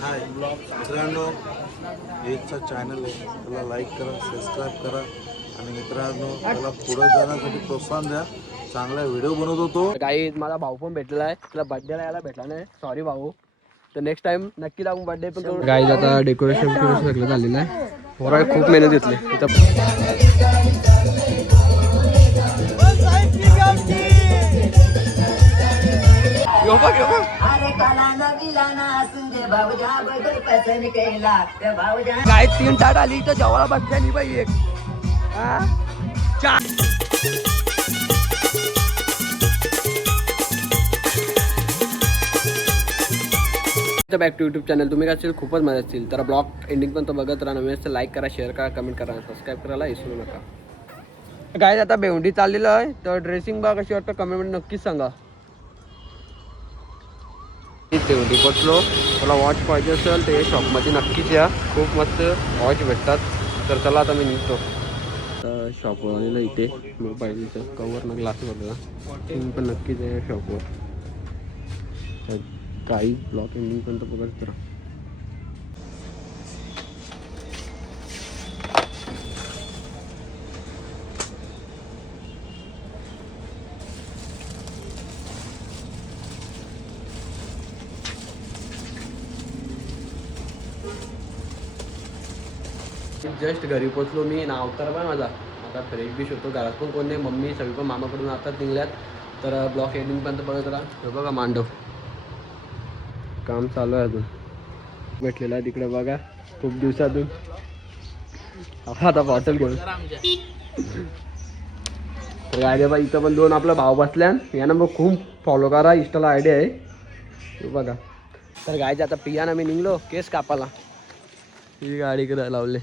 हाय मित्रांनो, एकचा चॅनल आहे, त्याला लाईक करा, सबस्क्राईब करा आणि मित्रांनो त्याला पुढे जाण्यासाठी प्रोत्साहन द्या. चांगला व्हिडिओ बनवत होतो. काही माझा भाऊ पण भेटलेला आहे, त्याला बर्थडेला यायला भेटला नाही, सॉरी भाऊ. तर नेक्स्ट टाइम नक्की जाऊन बर्थडे पण करू. गाईज आता डेकोरेशन सगळं झालेलं आहे. पोराला खूप मेहनत घेतली काय 3 ताट आली तर जेवायला बसल्या नाही बाई. एक बॅक टू यूट्यूब चॅनल. तुम्ही काय खूपच मजा असतील तर ब्लॉग एंडिंग पण तो बघत राहा. नवीन असतं लाईक करा, शेअर करा, कमेंट करा, सबस्क्राईब करायला विसरू नका. काय आता भेंडी चाललेलं आहे, तर ड्रेसिंग बघा कशी वाटतं कमेंट नक्कीच सांगा. भेंडी पोचलो. मला वॉच पाहिजे असेल तर शॉपमध्ये नक्कीच या, खूप मस्त वॉच भेटतात. तर चला आता मी निघतो. शॉपवर आलेलं इथे मोबाईलचं कवर ग्लास वगैरे, तुम्ही पण नक्कीच आहे शॉपवर. काही ब्लॉग एंडिंग पण तर बघत राहा. जस्ट घरी पोचलो मी. नाव तर पण माझा आता फ्रेश बिश होतो. घरात पण कोण नाही, मम्मी सगळी पण मामाकडून आता निघल्यात. तर ब्लॉग एंडिंग पण तर बघत राहा. हे बघा मांडव काम चालू आहे, अजून भेटलेला आहे तिकडे बघा खूप दिवसातून. आता बॉटल घेऊन तर आयडिया बाई. इथं पण 2 आपला भाव बसल्या. यांना मग खूप फॉलो करा, इंस्टाला आयडिया आहे बघा. तर गायचे आता पियानं मी निघलो केस कापाला. ही गाडी कडे लावले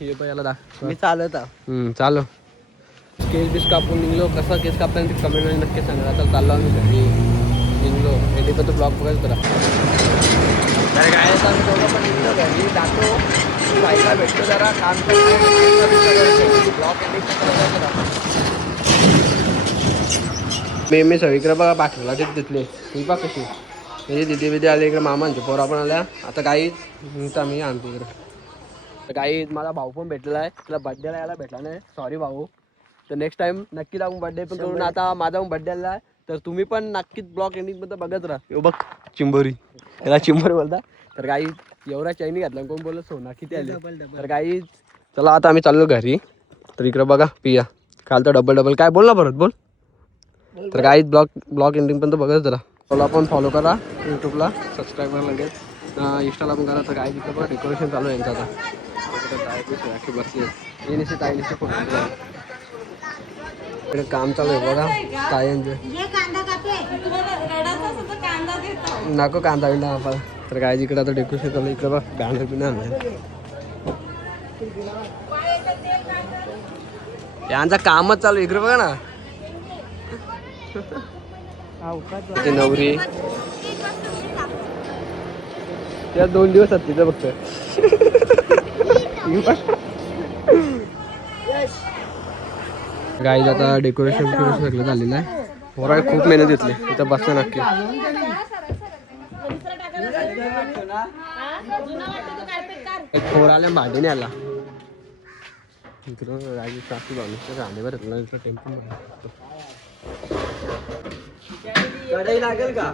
हे पण याला दाख मी चालत चालो. केस बीस कापून निघलो. कसा केस कापला ते कमेंटमध्ये नक्की सांगा. आता चाललो आम्ही घरी निघलो. हे पण तो ब्लॉग बघायच करा. तर काय आम्ही दोघं पण निघलो घरी जातो. बाईला भेटतो जरा काम ब्लॉग मी सगळीकडे बघा बाकीला टिप देतले. ही बघ कशी म्हणजे दिदी बिदी आले इकडे, मामांच्या पोरा पण आल्या. आता गाईच आम्ही आणतो इकडे. तर गाईज माझा भाऊ पण भेटलेला आहे, त्याला बर्थडेला यायला भेटला नाही, सॉरी भाऊ. तर नेक्स्ट टाइम नक्की जाऊन बर्थडे पण करून. आता माझा बर्थडे आला आहे, तर तुम्ही पण नक्कीच ब्लॉग एंडिंग पण बघत राहा. बघ चिंबोरी, त्याला चिंबोरी बोलता. तर गाईज एवढा चैनी घातला, कोण बोलत सोना किती आले. तर गाईज चला आता आम्ही चाललो घरी. तर इकडे बघा पिया काल तर डबल काय बोल ना परत बोल. तर गाईज ब्लॉग एंडिंग पण बघत राहा. मला पण फॉलो करा यूट्यूबला, सबस्क्राईब करा लगेच. इंस्टाला पण करा. तर गाईज इथं पण डेकोरेशन चालू आहे यांचं आता. बसले येण्याची ताईनीचे फोटो इकडे काम चालू आहे बघा ताईंचे. नको कांदा बिंदा आपण. तर काय इकडे आता डेकोरेशन चालू. इकडे बघ बॅनर बिनर आणलं. यांचं कामच चालू. इकडे बघा ना ते नवरी त्या 2 दिवस तिथं फक्त. गाईज आता डेकोरेशन सगळं झालेलं आहे. पोराला खूप मेहनत घेतली इथं बसणं नक्की. पोराला भांडी नाही आला इकडं. गाईज सासू भाऊ गाडीवर टेम्पो लागेल का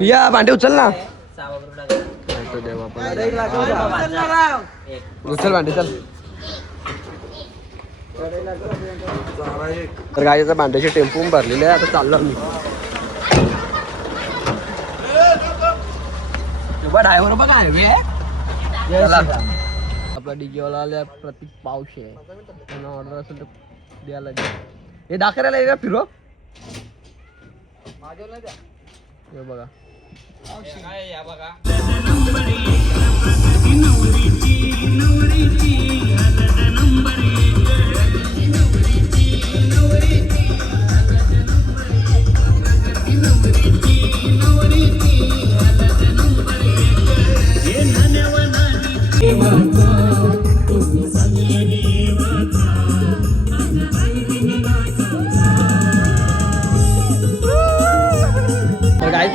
या भांडे उचल ना. उचल भांडे चल. तर गाडीचा भांड्याचे टेम्पो भरलेले आहे. आता चाललो आम्ही. ड्रायव्हर बघा हायवे आपला डीजेवाला आल्या. प्रतीक पावशे त्यांना ऑर्डर असेल तर द्यायला. हे दाखवायला येईल का फिरो हे बघा.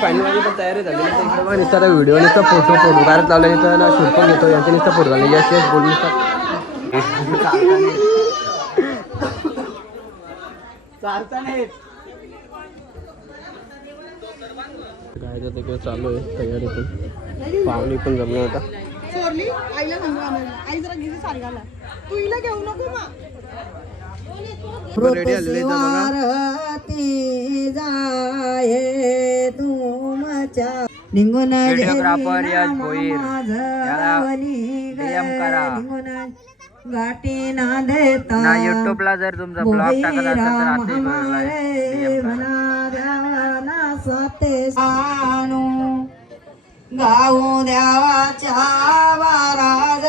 फायनल माझी पण तयारी झाली. नुसता व्हिडिओ नुसता फोटो काढत लावला तर ना शूट पण घेतो यांच्या नुसता फोटो घालले यश यश बोलू काय तिकडे चालू आहे तयारी पण पाहुणे पण जमले आता आईला सांगू आई जरा गिरी साडी घाला तू हिला घेऊ नको रेडी आलेले निघून व्हिडिओग्राफर यश भोईर याला DM करा गाठी ना देता ना युट्यूबला जर तुमचा ब्लॉग टाकत असेल तर आधी भोईरला DM करा. गाऊ द्यावाच्या बाराज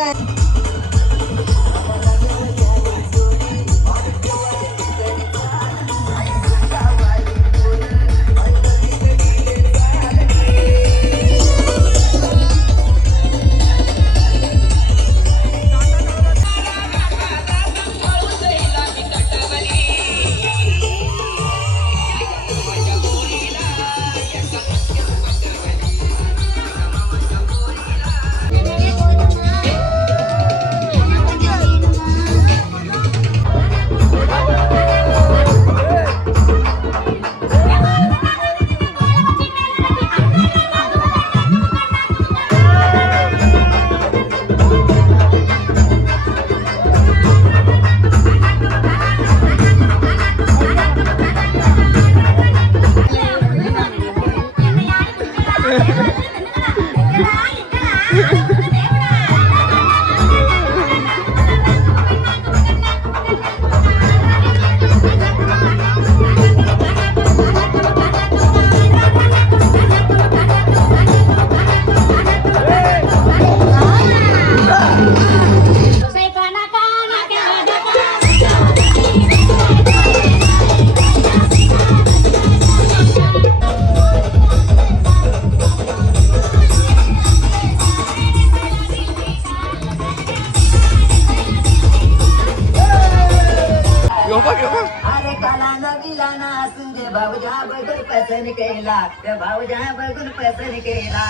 अरे काला नवीला ना सुंदे भाऊजा बघून पसंत केला त्या भाऊजा बघून पसंत केला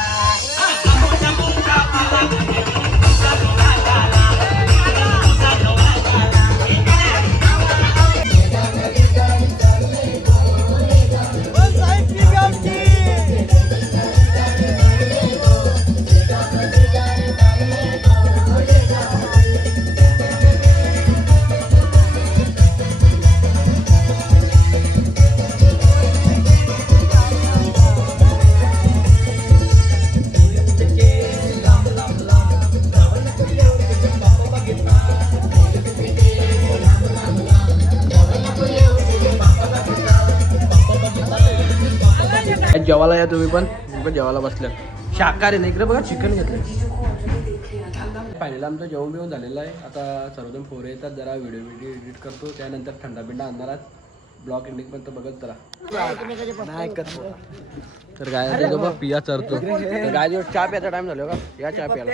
जेवायला या तुम्ही पण जेवायला बसल्या शाकाहारी नाही इकडे बघा चिकन घेतलं फायनल आमचं जेवण बिवून झालेलं आहे आता सर्वजण फोर येतात जरा व्हिडिओ एडिट करतो त्यानंतर थंडा बिंडा आणणार ब्लॉक एंडिंग पण तर बघत जरा तर गाय बघ पिया चरतो गाय जो चहा प्यायचा टाइम झाला का या चहा प्यायला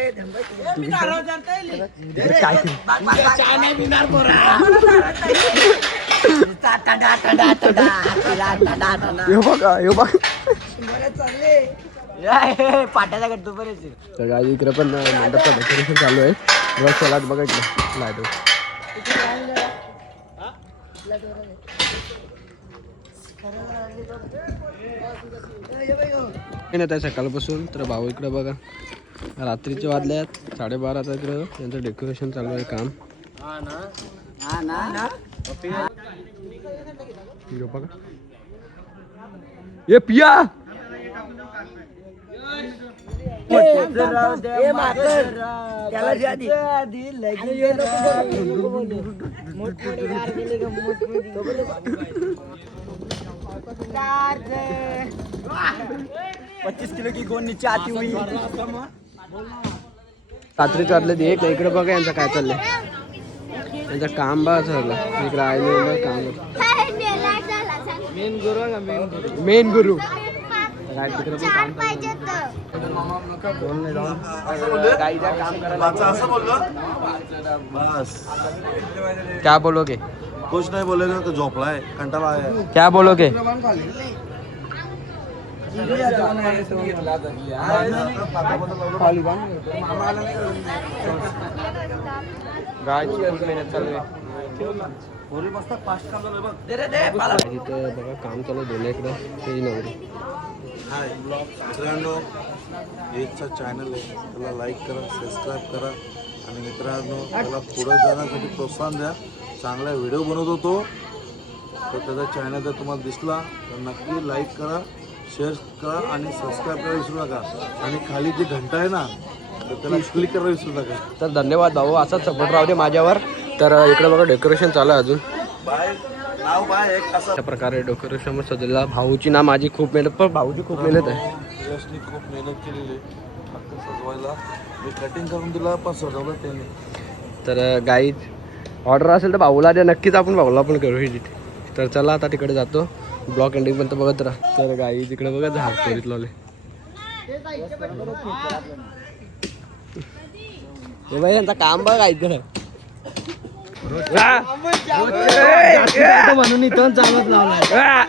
पाट्याचा गट्टू बरेच तर गाय इकडे पण मंडपचं डेकोरेशन चालू आहे रस सलाद बघा इकडे लाईट येत आहे सकाळपासून तर भाऊ इकडे बघा रात्रीचे वाजले आहेत 12:30 इकडं यांचं डेकोरेशन चालू आहे काम बघा ये पिया किलो की गोन नीचे आती हुई रात्री चालले ते इकडे बघा यांचं काय चाललंय यांचं काम बघा ठरलं इकडे आहे काम मेन गुरु क्या बोलोगे कुछ नहीं बोलेगा तो झोपला है कंटाळा आहे क्या बोलोगे मेहनत चालू आहे तिथं बघा काम चालू आहे इकडं ते नवरी. हाय मित्रांनो, एकचा चॅनल आहे, त्याला लाईक करा, सबस्क्राईब करा आणि मित्रांनो त्याला पुढे जाण्यासाठी प्रोत्साहन द्या. चांगला व्हिडिओ बनवत होतो, तर त्याचा चॅनल जर तुम्हाला दिसला तर नक्की लाईक करा, शेअर करा आणि सबस्क्राईब करायला विसरू नका. आणि खाली जी घंटा आहे ना, तर त्याला क्लिक करायला विसरू नका. तर धन्यवाद भाऊ, असाच सपोर्ट राहू दे माझ्यावर. तर इकडे बघा डेकोरेशन चालू आहे अजून. अशा प्रकारे डेकोरेशन सजवलेला. भाऊची ना माझी खूप मेहनत, पण भाऊची खूप मेहनत आहे. यशनी खूप मेहनत केलेली आहे फक्त सजवायला. मी कटिंग करून दिला पण सजवलं त्याने. तर गाईज ऑर्डर असेल तर भाऊला द्या, नक्कीच आपण भाऊला पण करू एडिट. तर चला आता तिकडे जातो, ब्लॉग एंडिंग पण बघत राहा. तर गाईज इकडे बघा झाड तोडीत लावले. हे बाई यांचं काम बघ इकडे म्हणून इथं चालत लावलाय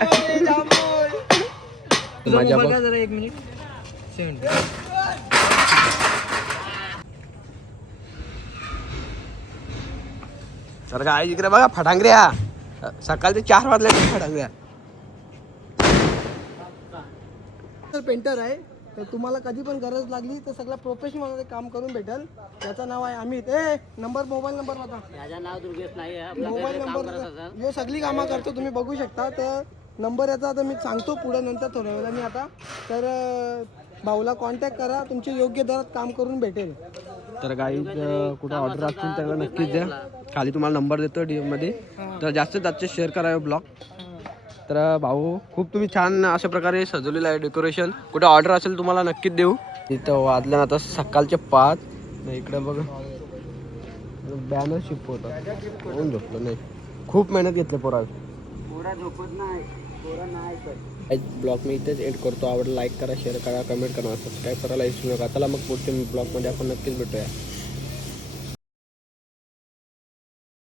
माझ्या बघ. जरा 1 मिनिट. तर गाईज इकडे बघा फटांगऱ्या, सकाळचे 4 वाजले फटांगऱ्या. पेंटर आहे, तर तुम्हाला कधी पण गरज लागली तर सगळं प्रोफेशनल काम करून भेटेल. त्याचं नाव आहे अमित. मोबाईल नंबर बघा. माझं नाव दुर्गेश नाही आहे. मोबाईल नंबर जो सगळी कामं करतो तुम्ही बघू शकता. तर नंबर याचा आता मी सांगतो पुढे नंतर थोड्या वेळाने. आता तर भाऊला कॉन्टॅक्ट करा, तुमचे योग्य दरात काम करून भेटेल. तर गाईज कुठं ऑर्डर असतील त्याला नक्कीच द्या, खाली तुम्हाला नंबर देतो DM मध्ये. तर जास्तीत जास्त शेअर करावे ब्लॉग. तर भाऊ खूप तुम्ही छान अशा प्रकारे सजवलेलं आहे डेकोरेशन. कुठे ऑर्डर असेल तुम्हाला नक्कीच देऊ. इथं वाजल्या आता सकाळचे 5. इकडे बघा बॅनर शिप होता, कोण झोपलं नाही. खूप मेहनत घेतली पोरा. ब्लॉग मी इथेच एड करतो. आवडलं लाईक करा, शेअर करा, कमेंट करा, सबस्क्राईब करायला विसरू नका. चला मग पुढच्या ब्लॉगमध्ये आपण नक्कीच भेटूया.